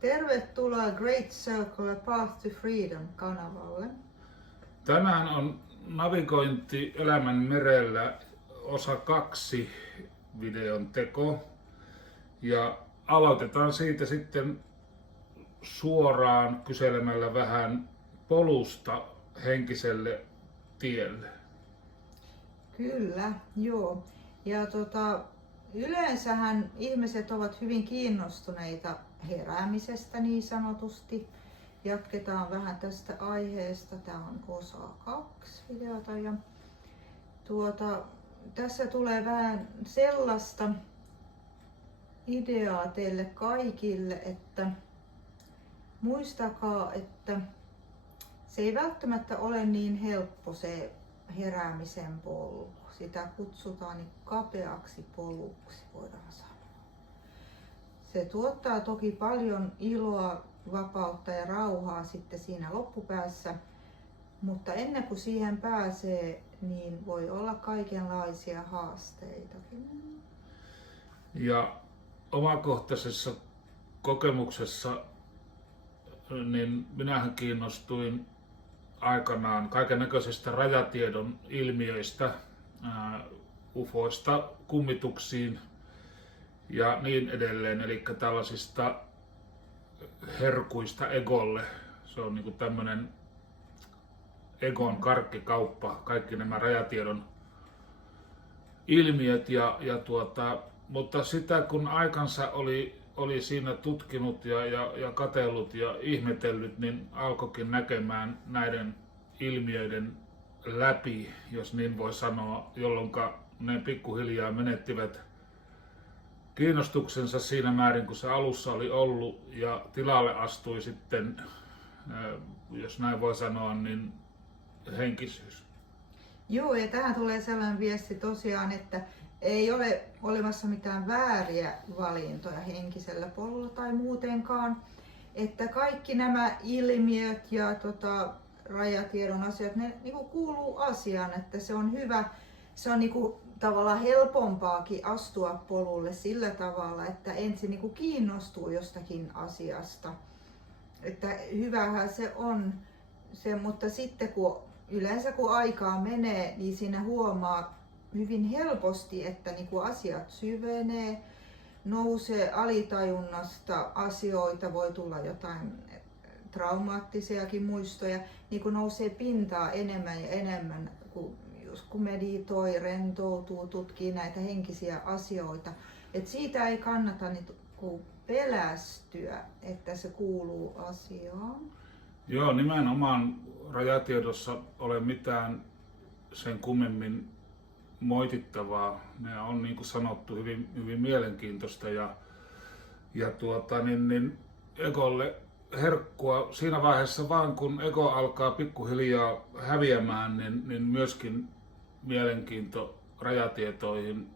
Tervetuloa Great Circle Path to Freedom -kanavalle. Tänään on navigointi elämän merellä osa 2 videon teko. Ja aloitetaan siitä sitten suoraan kyselemällä vähän polusta henkiselle tielle. Kyllä, joo. Ja yleensähän ihmiset ovat hyvin kiinnostuneita heräämisestä niin sanotusti. Jatketaan vähän tästä aiheesta. Tämä on osa 2 videota. Ja tässä tulee vähän sellaista ideaa teille kaikille, että muistakaa, että se ei välttämättä ole niin helppo se heräämisen polku. Sitä kutsutaan niin kapeaksi poluksi, voidaan sanoa. Se tuottaa toki paljon iloa, vapautta ja rauhaa sitten siinä loppupäässä, mutta ennen kuin siihen pääsee, niin voi olla kaikenlaisia haasteitakin. Ja omakohtaisessa kokemuksessa niin minähän kiinnostuin aikanaan kaikennäköisistä rajatiedon ilmiöistä, ufoista kummituksiin ja niin edelleen, eli tällaisista herkuista egolle. Se on niinku tämmönen egon karkkikauppa, kaikki nämä rajatiedon ilmiöt mutta sitä kun aikansa oli siinä tutkinut ja katsellut ja ihmetellyt, niin alkoikin näkemään näiden ilmiöiden läpi, jos niin voi sanoa, jolloin ne pikkuhiljaa menettivät kiinnostuksensa siinä määrin, kun se alussa oli ollut, ja tilalle astui sitten, jos näin voi sanoa, niin henkisyys. Joo, ja tähän tulee sellainen viesti tosiaan, että ei ole olemassa mitään vääriä valintoja henkisellä polulla tai muutenkaan. Että kaikki nämä ilmiöt ja rajatiedon asiat, ne niinku kuuluu asiaan, että se on hyvä, se on niinku tavallaan helpompaakin astua polulle sillä tavalla, että ensin niinku kiinnostuu jostakin asiasta. Että hyvähän se on, mutta sitten yleensä kun aikaa menee, niin siinä huomaa hyvin helposti, että niinku asiat syvenee, nousee alitajunnasta asioita, voi tulla jotain traumaattisiakin muistoja, niin kun nousee pintaa enemmän ja enemmän, kun meditoi, rentoutuu, tutkii näitä henkisiä asioita. Et siitä ei kannata pelästyä, että se kuuluu asiaan. Joo, nimenomaan rajatiedossa ole mitään sen kummemmin moitittavaa. Ne on niin kuin sanottu hyvin, hyvin mielenkiintoista ja egolle herkkua siinä vaiheessa vaan, kun ego alkaa pikkuhiljaa häviämään, niin myöskin mielenkiinto rajatietoihin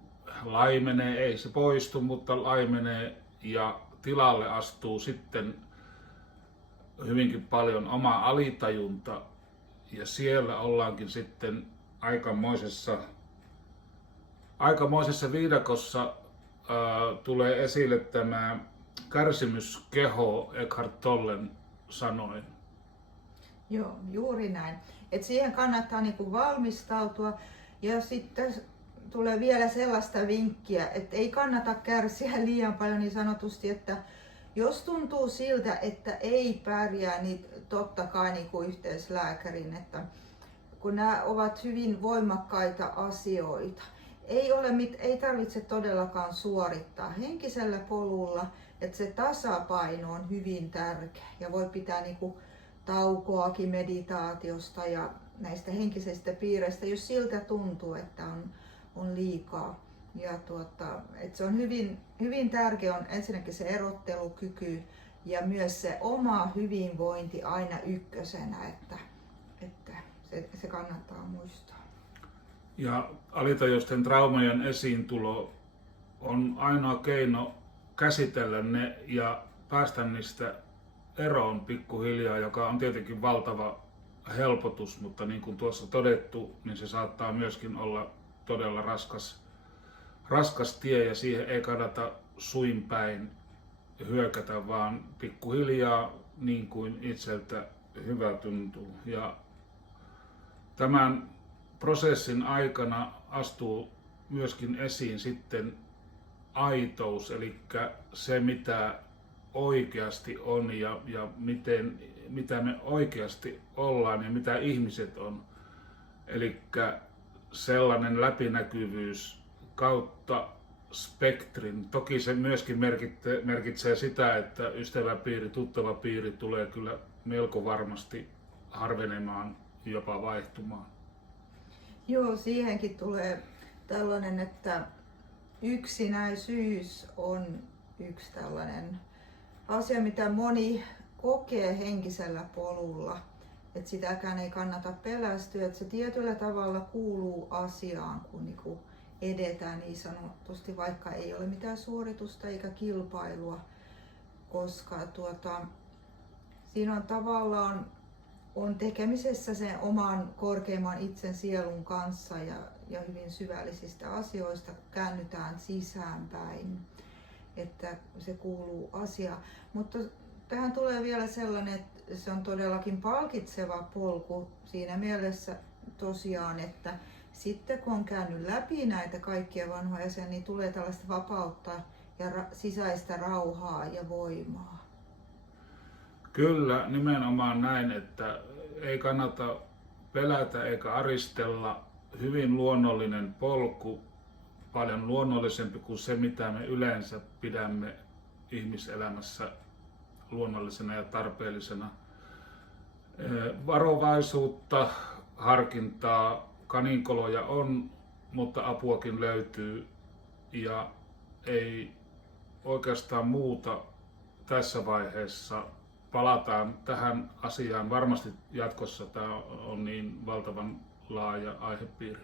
laimenee, ei se poistu, mutta laimenee, ja tilalle astuu sitten hyvinkin paljon oma alitajunta, ja siellä ollaankin sitten aikamoisessa viidakossa. Tulee esille tämä kärsimyskeho Eckhart Tollen sanoin. Joo, juuri näin. Et siihen kannattaa valmistautua, ja sitten tulee vielä sellaista vinkkiä, että ei kannata kärsiä liian paljon niin sanotusti, että jos tuntuu siltä, että ei pärjää, niin totta kai yhteislääkärin, että kun nämä ovat hyvin voimakkaita asioita. Ei tarvitse todellakaan suorittaa henkisellä polulla, että se tasapaino on hyvin tärkeä ja voi pitää taukoakin meditaatiosta ja näistä henkisistä piireistä, jos siltä tuntuu, että on liikaa. Ja että se on hyvin, hyvin tärkeä on ensinnäkin se erottelukyky ja myös se oma hyvinvointi aina ykkösenä, että se kannattaa muistaa. Ja alitajuisten traumojen esiintulo on ainoa keino käsitellä ne ja päästä niistä eroon pikkuhiljaa, joka on tietenkin valtava helpotus, mutta niin kuin tuossa todettu, niin se saattaa myöskin olla todella raskas tie, ja siihen ei kannata suin päin hyökätä, vaan pikkuhiljaa niin kuin itseltä hyvä tuntuu. Ja tämän prosessin aikana astuu myöskin esiin sitten aitous, eli se mitä oikeasti on ja mitä me oikeasti ollaan ja mitä ihmiset on. Eli sellainen läpinäkyvyys kautta spektrin. Toki se myöskin merkitsee sitä, että ystäväpiiri, tuttavapiiri tulee kyllä melko varmasti harvenemaan, jopa vaihtumaan. Joo, siihenkin tulee tällainen, että yksinäisyys on yksi tällainen asia, mitä moni kokee henkisellä polulla. Että sitäkään ei kannata pelästyä, että se tietyllä tavalla kuuluu asiaan, kun niinku edetään niin sanotusti, vaikka ei ole mitään suoritusta eikä kilpailua, koska siinä on tavallaan on tekemisessä sen oman korkeimman itsen sielun kanssa ja hyvin syvällisistä asioista, kun käännytään sisäänpäin, että se kuuluu asiaan. Mutta tähän tulee vielä sellainen, että se on todellakin palkitseva polku siinä mielessä tosiaan, että sitten kun on käynyt läpi näitä kaikkia vanhoja asioita, niin tulee tällaista vapautta ja sisäistä rauhaa ja voimaa. Kyllä, nimenomaan näin, että ei kannata pelätä eikä aristella. Hyvin luonnollinen polku, paljon luonnollisempi kuin se, mitä me yleensä pidämme ihmiselämässä luonnollisena ja tarpeellisena. Varovaisuutta, harkintaa, kaninkoloja on, mutta apuakin löytyy ja ei oikeastaan muuta tässä vaiheessa. Palataan tähän asiaan varmasti jatkossa. Tämä on niin valtavan laaja aihepiiri.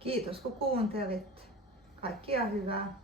Kiitos kun kuuntelit. Kaikkia hyvää.